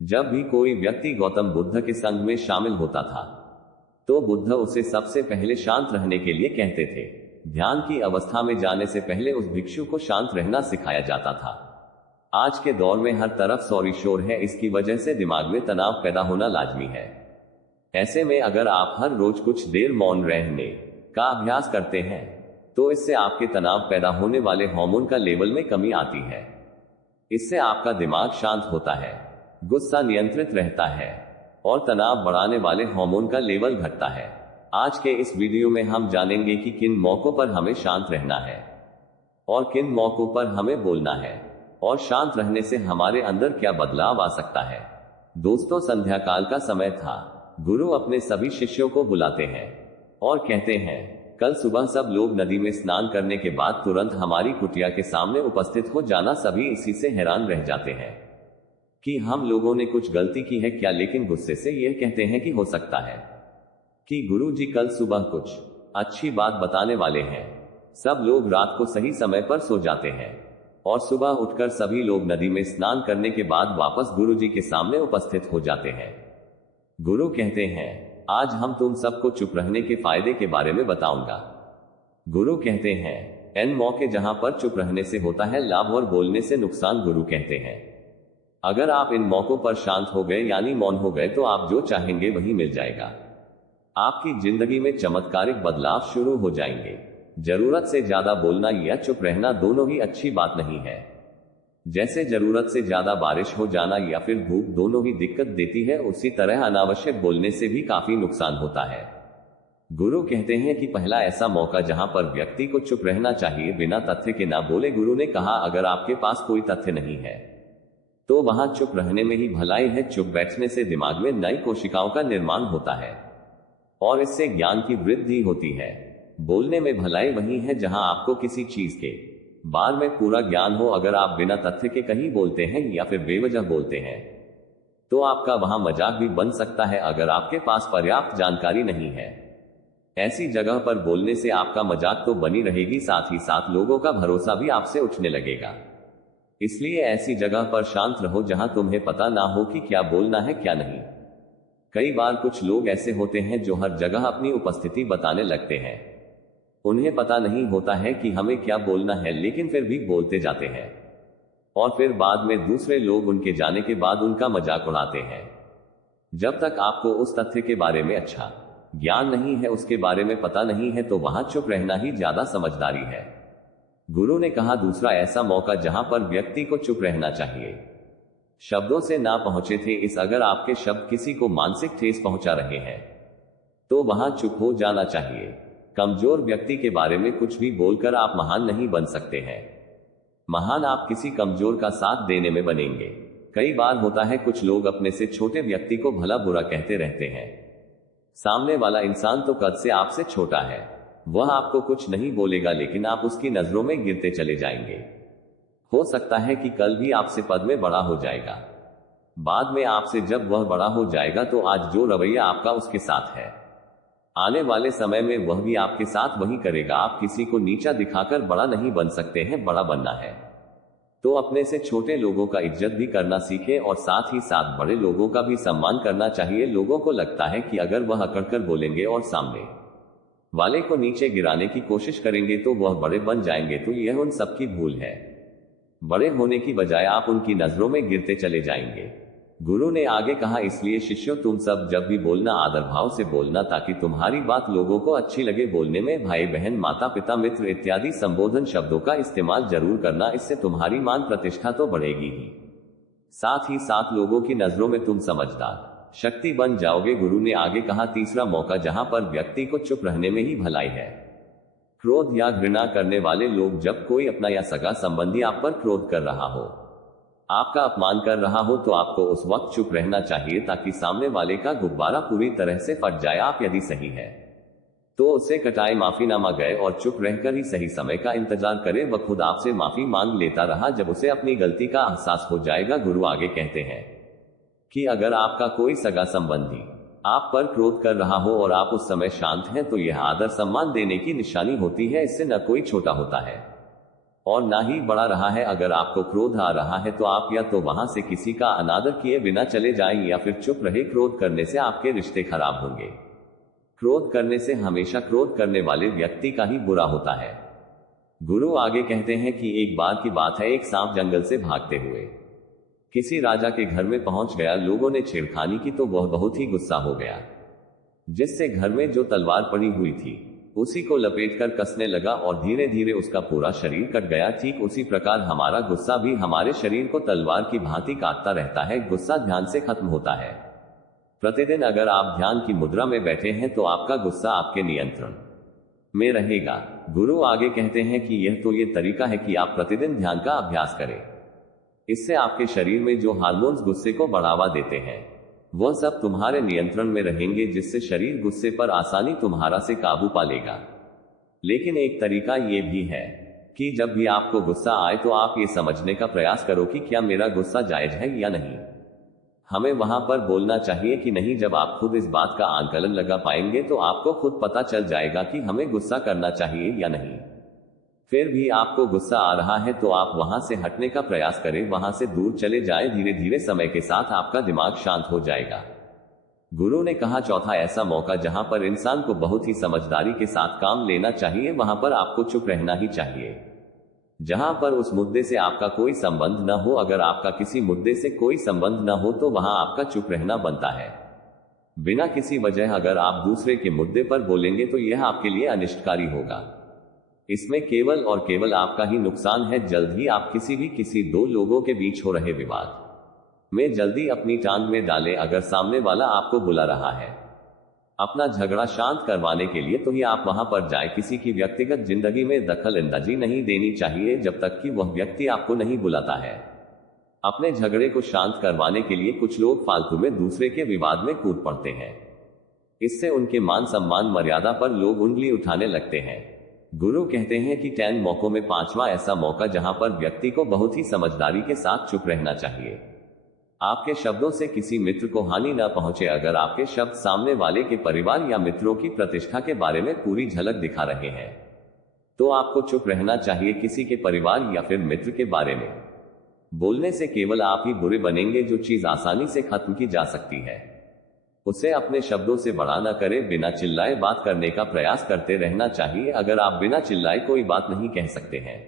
जब भी कोई व्यक्ति गौतम बुद्ध के संग में शामिल होता था तो बुद्ध उसे सबसे पहले शांत रहने के लिए कहते थे। ध्यान की अवस्था में जाने से पहले उस भिक्षु को शांत रहना सिखाया जाता था। आज के दौर में हर तरफ शोर शोर है, इसकी वजह से दिमाग में तनाव पैदा होना लाजमी है। ऐसे में अगर आप हर रोज कुछ देर मौन रहने का अभ्यास करते हैं तो इससे आपके तनाव पैदा होने वाले हार्मोन का लेवल में कमी आती है। इससे आपका दिमाग शांत होता है, गुस्सा नियंत्रित रहता है और तनाव बढ़ाने वाले हार्मोन का लेवल घटता है। आज के इस वीडियो में हम जानेंगे कि किन मौकों पर हमें शांत रहना है और किन मौकों पर हमें बोलना है और शांत रहने से हमारे अंदर क्या बदलाव आ सकता है। दोस्तों, संध्या काल का समय था। गुरु अपने सभी शिष्यों को बुलाते हैं और कहते हैं, कल सुबह सब लोग नदी में स्नान करने के बाद तुरंत हमारी कुटिया के सामने उपस्थित हो जाना। सभी इसी से हैरान रह जाते हैं कि हम लोगों ने कुछ गलती की है क्या, लेकिन गुस्से से यह कहते हैं कि हो सकता है कि गुरु जी कल सुबह कुछ अच्छी बात बताने वाले हैं। सब लोग रात को सही समय पर सो जाते हैं और सुबह उठकर सभी लोग नदी में स्नान करने के बाद वापस गुरु जी के सामने उपस्थित हो जाते हैं। गुरु कहते हैं, आज हम तुम सबको चुप रहने के फायदे के बारे में बताऊंगा। गुरु कहते हैं, इन मौके जहां पर चुप रहने से होता है लाभ और बोलने से नुकसान। गुरु कहते हैं, अगर आप इन मौकों पर शांत हो गए यानी मौन हो गए तो आप जो चाहेंगे वही मिल जाएगा। आपकी जिंदगी में चमत्कारिक बदलाव शुरू हो जाएंगे। जरूरत से ज्यादा बोलना या चुप रहना दोनों ही अच्छी बात नहीं है। जैसे जरूरत से ज्यादा बारिश हो जाना या फिर धूप दोनों ही दिक्कत देती है, उसी तरह अनावश्यक बोलने से भी काफी नुकसान होता है। गुरु कहते हैं कि पहला ऐसा मौका जहां पर व्यक्ति को चुप रहना चाहिए, बिना तथ्य के ना बोले। गुरु ने कहा, अगर आपके पास कोई तथ्य नहीं है तो वहां चुप रहने में ही भलाई है। चुप बैठने से दिमाग में नई कोशिकाओं का निर्माण होता है और इससे ज्ञान की वृद्धि होती है। बोलने में भलाई वही है जहां आपको किसी चीज के बारे में पूरा ज्ञान हो। अगर आप बिना तथ्य के कहीं बोलते हैं या फिर बेवजह बोलते हैं तो आपका वहां मजाक भी बन सकता है। अगर आपके पास पर्याप्त जानकारी नहीं है, ऐसी जगह पर बोलने से आपका मजाक तो बनी रहेगी, साथ ही साथ लोगों का भरोसा भी आपसे उठने लगेगा। इसलिए ऐसी जगह पर शांत रहो जहां तुम्हें पता ना हो कि क्या बोलना है क्या नहीं। कई बार कुछ लोग ऐसे होते हैं जो हर जगह अपनी उपस्थिति बताने लगते हैं। उन्हें पता नहीं होता है कि हमें क्या बोलना है, लेकिन फिर भी बोलते जाते हैं और फिर बाद में दूसरे लोग उनके जाने के बाद उनका मजाक उड़ाते हैं। जब तक आपको उस तथ्य के बारे में अच्छा ज्ञान नहीं है, उसके बारे में पता नहीं है, तो वहां चुप रहना ही ज्यादा समझदारी है। गुरु ने कहा, दूसरा ऐसा मौका जहां पर व्यक्ति को चुप रहना चाहिए, शब्दों से ना पहुंचे थे इस। अगर आपके शब्द किसी को मानसिक ठेस पहुंचा रहे हैं तो वहां चुप हो जाना चाहिए। कमजोर व्यक्ति के बारे में कुछ भी बोलकर आप महान नहीं बन सकते हैं। महान आप किसी कमजोर का साथ देने में बनेंगे। कई बार होता है कुछ लोग अपने से छोटे व्यक्ति को भला बुरा कहते रहते हैं। सामने वाला इंसान तो कद से आपसे छोटा है, वह आपको कुछ नहीं बोलेगा, लेकिन आप उसकी नजरों में गिरते चले जाएंगे। हो सकता है कि कल भी आपसे पद में बड़ा हो जाएगा, बाद में आपसे जब वह बड़ा हो जाएगा तो आज जो रवैया आपका उसके साथ है, आने वाले समय में वह भी आपके साथ वही करेगा। आप किसी को नीचा दिखाकर बड़ा नहीं बन सकते हैं। बड़ा बनना है तो अपने से छोटे लोगों का इज्जत भी करना सीखें और साथ ही साथ बड़े लोगों का भी सम्मान करना चाहिए। लोगों को लगता है कि अगर वह अकड़कर बोलेंगे और सामने वाले को नीचे गिराने की कोशिश करेंगे तो वह बड़े बन जाएंगे, तो यह उन सबकी भूल है। बड़े होने की बजाय आप उनकी नजरों में गिरते चले जाएंगे। गुरु ने आगे कहा, इसलिए शिष्यों, तुम सब जब भी बोलना आदर भाव से बोलना, ताकि तुम्हारी बात लोगों को अच्छी लगे। बोलने में भाई बहन, माता पिता, मित्र इत्यादि संबोधन शब्दों का इस्तेमाल जरूर करना। इससे तुम्हारी मान प्रतिष्ठा तो बढ़ेगी ही, साथ ही साथ लोगों की नजरों में तुम समझदार शक्ति बन जाओगे। गुरु ने आगे कहा, तीसरा मौका जहां पर व्यक्ति को चुप रहने में ही भलाई है, क्रोध या घृणा करने वाले लोग। जब कोई अपना या सगा संबंधी आप पर क्रोध कर रहा हो, आपका अपमान कर रहा हो, तो आपको उस वक्त चुप रहना चाहिए ताकि सामने वाले का गुब्बारा पूरी तरह से फट जाए। आप यदि सही है तो उसे कटाए, माफीनामा गए और चुप रहकर ही सही समय का इंतजार करे। वह खुद आपसे माफी मांग लेता रहा जब उसे अपनी गलती का एहसास हो जाएगा। गुरु आगे कहते हैं कि अगर आपका कोई सगा संबंधी आप पर क्रोध कर रहा हो और आप उस समय शांत हैं, तो यह आदर सम्मान देने की निशानी होती है। इससे न कोई छोटा होता है और ना ही बढ़ा रहा है। अगर आपको क्रोध आ रहा है तो आप या तो वहां से किसी का अनादर किए बिना चले जाएं या फिर चुप रहे। क्रोध करने से आपके रिश्ते खराब होंगे। क्रोध करने से हमेशा क्रोध करने वाले व्यक्ति का ही बुरा होता है। गुरु आगे कहते हैं कि एक बार की बात है, एक सांप जंगल से भागते हुए किसी राजा के घर में पहुंच गया। लोगों ने छेड़खानी की तो वह बहुत ही गुस्सा हो गया, जिससे घर में जो तलवार पड़ी हुई थी उसी को लपेटकर कसने लगा और धीरे धीरे उसका पूरा शरीर कट गया। ठीक उसी प्रकार हमारा गुस्सा भी हमारे शरीर को तलवार की भांति काटता रहता है। गुस्सा ध्यान से खत्म होता है। प्रतिदिन अगर आप ध्यान की मुद्रा में बैठे हैं तो आपका गुस्सा आपके नियंत्रण में रहेगा। गुरु आगे कहते हैं कि यह तो ये तरीका है कि आप प्रतिदिन ध्यान का अभ्यास करें। इससे आपके शरीर में जो हार्मोन्स गुस्से को बढ़ावा देते हैं वह सब तुम्हारे नियंत्रण में रहेंगे, जिससे शरीर गुस्से पर आसानी तुम्हारा से काबू पा लेगा। लेकिन एक तरीका यह भी है कि जब भी आपको गुस्सा आए तो आप ये समझने का प्रयास करो कि क्या मेरा गुस्सा जायज है या नहीं। हमें वहां पर बोलना चाहिए कि नहीं। जब आप खुद इस बात का आंकलन लगा पाएंगे तो आपको खुद पता चल जाएगा कि हमें गुस्सा करना चाहिए या नहीं। फिर भी आपको गुस्सा आ रहा है तो आप वहां से हटने का प्रयास करें, वहां से दूर चले जाएं। धीरे धीरे समय के साथ आपका दिमाग शांत हो जाएगा। गुरु ने कहा चौथा ऐसा मौका जहां पर इंसान को बहुत ही समझदारी के साथ काम लेना चाहिए, वहां पर आपको चुप रहना ही चाहिए। जहां पर उस मुद्दे से आपका कोई संबंध न हो। अगर आपका किसी मुद्दे से कोई संबंध न हो तो वहां आपका चुप रहना बनता है। बिना किसी वजह अगर आप दूसरे के मुद्दे पर बोलेंगे तो यह आपके लिए अनिष्टकारी होगा। इसमें केवल और केवल आपका ही नुकसान है। जल्द ही आप किसी दो लोगों के बीच हो रहे विवाद में जल्दी अपनी टांग में डालें। अगर सामने वाला आपको बुला रहा है अपना झगड़ा शांत करवाने के लिए तो ही आप वहां पर जाएं। किसी की व्यक्तिगत जिंदगी में दखल अंदाजी नहीं देनी चाहिए जब तक कि वह व्यक्ति आपको नहीं बुलाता है। अपने झगड़े को शांत करवाने के लिए कुछ लोग फालतू में दूसरे के विवाद में कूद पड़ते हैं। इससे उनके मान सम्मान मर्यादा पर लोग उंगली उठाने लगते हैं। गुरु कहते हैं कि 10 मौकों में 5वां ऐसा मौका जहां पर व्यक्ति को बहुत ही समझदारी के साथ चुप रहना चाहिए। आपके शब्दों से किसी मित्र को हानि न पहुंचे। अगर आपके शब्द सामने वाले के परिवार या मित्रों की प्रतिष्ठा के बारे में पूरी झलक दिखा रहे हैं तो आपको चुप रहना चाहिए। किसी के परिवार या फिर मित्र के बारे में बोलने से केवल आप ही बुरे बनेंगे। जो चीज आसानी से खत्म की जा सकती है उसे अपने शब्दों से बड़ा न करें। बिना चिल्लाए बात करने का प्रयास करते रहना चाहिए। अगर आप बिना चिल्लाए कोई बात नहीं कह सकते हैं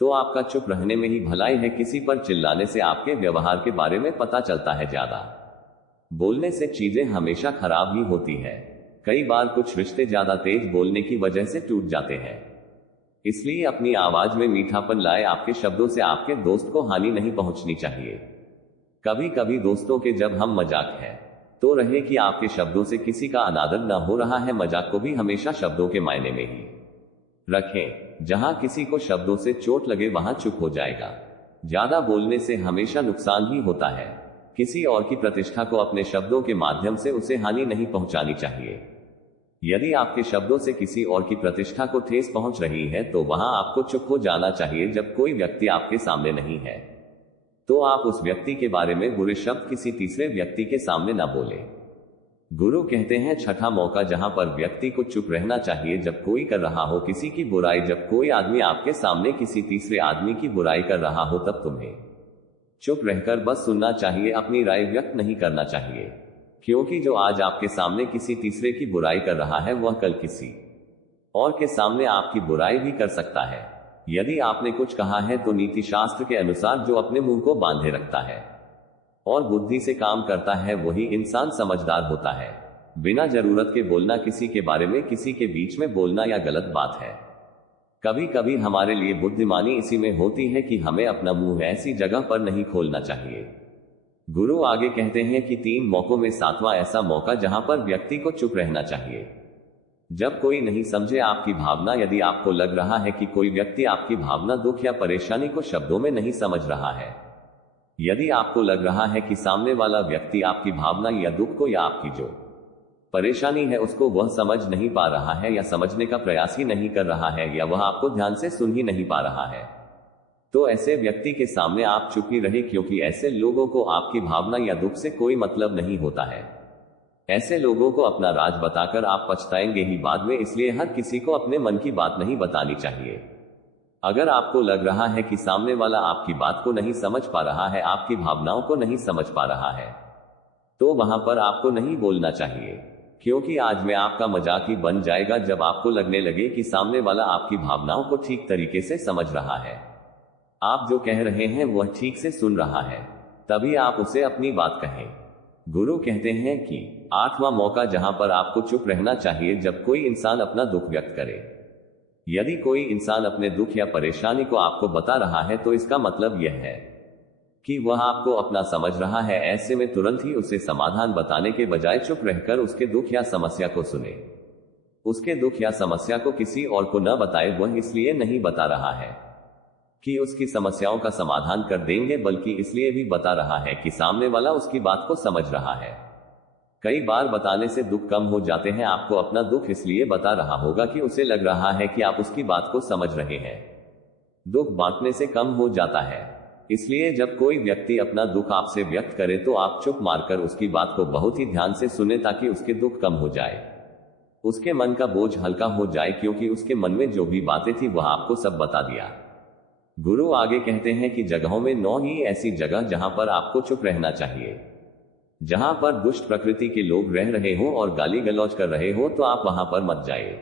तो आपका चुप रहने में ही भलाई है। किसी पर चिल्लाने से आपके व्यवहार के बारे में पता चलता है। ज्यादा बोलने से चीजें हमेशा खराब ही होती है। कई बार कुछ रिश्ते ज्यादा तेज बोलने की वजह से टूट जाते हैं। इसलिए अपनी आवाज में मीठापन लाए। आपके शब्दों से आपके दोस्त को हानि नहीं पहुंचनी चाहिए। कभी कभी दोस्तों के जब हम मजाक है तो रहे कि आपके शब्दों से किसी का अनादर न हो रहा है। मजाक को भी हमेशा शब्दों के मायने में ही रखें। जहां किसी को शब्दों से चोट लगे वहां चुप हो जाएगा। ज्यादा बोलने से हमेशा नुकसान ही होता है। किसी और की प्रतिष्ठा को अपने शब्दों के माध्यम से उसे हानि नहीं पहुंचानी चाहिए। यदि आपके शब्दों से किसी और की प्रतिष्ठा को ठेस पहुंच रही है तो वहां आपको चुप हो जाना चाहिए। जब कोई व्यक्ति आपके सामने नहीं है तो आप उस व्यक्ति के बारे में बुरे शब्द किसी तीसरे व्यक्ति के सामने ना बोले। गुरु कहते हैं छठा मौका जहां पर व्यक्ति को चुप रहना चाहिए जब कोई कर रहा हो किसी की बुराई। जब कोई आदमी आपके सामने किसी तीसरे आदमी की बुराई कर रहा हो तब तुम्हें चुप रहकर बस सुनना चाहिए। अपनी राय व्यक्त नहीं करना चाहिए, क्योंकि जो आज आपके सामने किसी तीसरे की बुराई कर रहा है वह कल किसी और के सामने आपकी बुराई भी कर सकता है। यदि आपने कुछ कहा है तो नीति शास्त्र के अनुसार जो अपने मुंह को बांधे रखता है और बुद्धि से काम करता है वही इंसान समझदार होता है। बिना जरूरत के बोलना, किसी के बारे में किसी के बीच में बोलना या गलत बात है। कभी कभी हमारे लिए बुद्धिमानी इसी में होती है कि हमें अपना मुंह ऐसी जगह पर नहीं खोलना चाहिए। गुरु आगे कहते हैं कि 3 मौकों में 7वां ऐसा मौका जहां पर व्यक्ति को चुप रहना चाहिए जब कोई नहीं समझे आपकी भावना। यदि आपको लग रहा है कि कोई व्यक्ति आपकी भावना, दुख या परेशानी को शब्दों में नहीं समझ रहा है, यदि आपको लग रहा है कि सामने वाला व्यक्ति आपकी भावना या दुख को या आपकी जो परेशानी है उसको वह समझ नहीं पा रहा है या समझने का प्रयास ही नहीं कर रहा है या वह आपको ध्यान से सुन ही नहीं पा रहा है, तो ऐसे व्यक्ति के सामने आप चुप ही रहे, क्योंकि ऐसे लोगों को आपकी भावना या दुख से कोई मतलब नहीं होता है। ऐसे लोगों को अपना राज बताकर आप पछताएंगे ही बाद में। इसलिए हर किसी को अपने मन की बात नहीं बतानी चाहिए। अगर आपको लग रहा है कि सामने वाला आपकी बात को नहीं समझ पा रहा है, आपकी भावनाओं को नहीं समझ पा रहा है, तो वहां पर आपको नहीं बोलना चाहिए, क्योंकि आज में आपका मजाक ही बन जाएगा जब आपको लगने लगे कि सामने वाला आपकी भावनाओं को ठीक तरीके से समझ रहा है, आप जो कह रहे हैं वह ठीक से सुन रहा है, तभी आप उसे अपनी बात कहें। गुरु कहते हैं कि 8वां मौका जहां पर आपको चुप रहना चाहिए जब कोई इंसान अपना दुख व्यक्त करे। यदि कोई इंसान अपने दुख या परेशानी को आपको बता रहा है तो इसका मतलब यह है कि वह आपको अपना समझ रहा है। ऐसे में तुरंत ही उसे समाधान बताने के बजाय चुप रहकर उसके दुख या समस्या को सुने। उसके दुख या समस्या को किसी और को न बताए। वह इसलिए नहीं बता रहा है कि उसकी समस्याओं का समाधान कर देंगे, बल्कि इसलिए भी बता रहा है कि सामने वाला उसकी बात को समझ रहा है। कई बार बताने से दुख कम हो जाते हैं। आपको अपना दुख इसलिए बता रहा होगा कि उसे लग रहा है कि आप उसकी बात को समझ रहे हैं। दुख बांटने से कम हो जाता है। इसलिए जब कोई व्यक्ति अपना दुख आपसे व्यक्त करे तो आप चुप मारकर उसकी बात को बहुत ही ध्यान से सुने, ताकि उसके दुख कम हो जाए, उसके मन का बोझ हल्का हो जाए, क्योंकि उसके मन में जो भी बातें थी वह आपको सब बता दिया। गुरु आगे कहते हैं कि जगहों में 9 ही ऐसी जगह जहां पर आपको चुप रहना चाहिए। जहां पर दुष्ट प्रकृति के लोग रह रहे हो और गाली गलौज कर रहे हो तो आप वहां पर मत जाइए।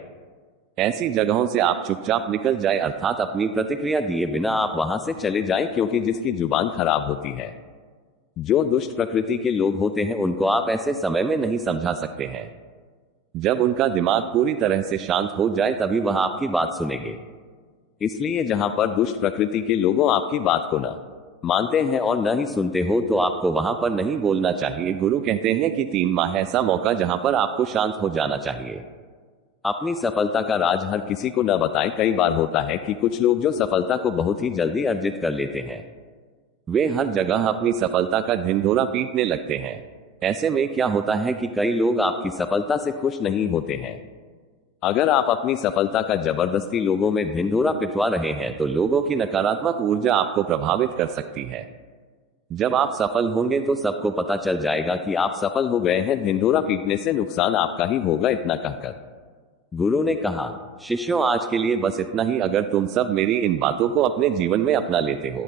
ऐसी जगहों से आप चुपचाप निकल जाए, अर्थात अपनी प्रतिक्रिया दिए बिना आप वहां से चले जाएं, क्योंकि जिसकी जुबान खराब होती है, जो दुष्ट प्रकृति के लोग होते हैं, उनको आप ऐसे समय में नहीं समझा सकते हैं। जब उनका दिमाग पूरी तरह से शांत हो जाए तभी वह आपकी बात सुनेंगे। इसलिए जहां पर दुष्ट प्रकृति के लोगों आपकी बात को न मानते हैं और न ही सुनते हो तो आपको वहां पर नहीं बोलना चाहिए। गुरु कहते हैं कि 3 माह ऐसा मौका जहां पर आपको शांत हो जाना चाहिए। अपनी सफलता का राज हर किसी को न बताएं। कई बार होता है कि कुछ लोग जो सफलता को बहुत ही जल्दी अर्जित कर लेते हैं, वे हर जगह अपनी सफलता का ढिंढोरा पीटने लगते हैं। ऐसे में क्या होता है कि कई लोग आपकी सफलता से खुश नहीं होते हैं। अगर आप अपनी सफलता का जबरदस्ती लोगों में ढिंढोरा पिटवा रहे हैं तो लोगों की नकारात्मक ऊर्जा आपको प्रभावित कर सकती है। जब आप सफल होंगे तो सबको पता चल जाएगा कि आप सफल हो गए हैं। ढिंढोरा पीटने से नुकसान आपका ही होगा। इतना कहकर गुरु ने कहा, शिष्यों, आज के लिए बस इतना ही। अगर तुम सब मेरी इन बातों को अपने जीवन में अपना लेते हो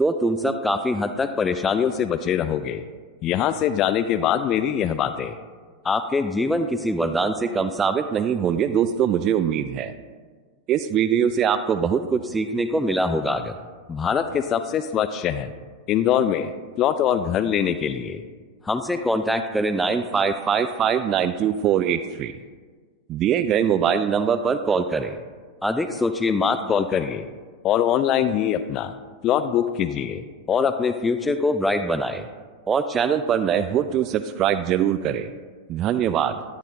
तो तुम सब काफी हद तक परेशानियों से बचे रहोगे। यहां से जाने के बाद मेरी यह बातें आपके जीवन किसी वरदान से कम साबित नहीं होंगे। दोस्तों, मुझे उम्मीद है इस वीडियो से आपको बहुत कुछ सीखने को मिला होगा। अगर भारत के सबसे स्वच्छ शहर इंदौर में प्लॉट और घर लेने के लिए हमसे कांटेक्ट करें 9555924883 दिए गए मोबाइल नंबर पर कॉल करें। अधिक सोचिए, मत कॉल करिए और ऑनलाइन ही अपना प्लॉट बुक कीजिए और अपने फ्यूचर को ब्राइट बनाएं। और चैनल पर नए हो तो सब्सक्राइब जरूर करें। धन्यवाद।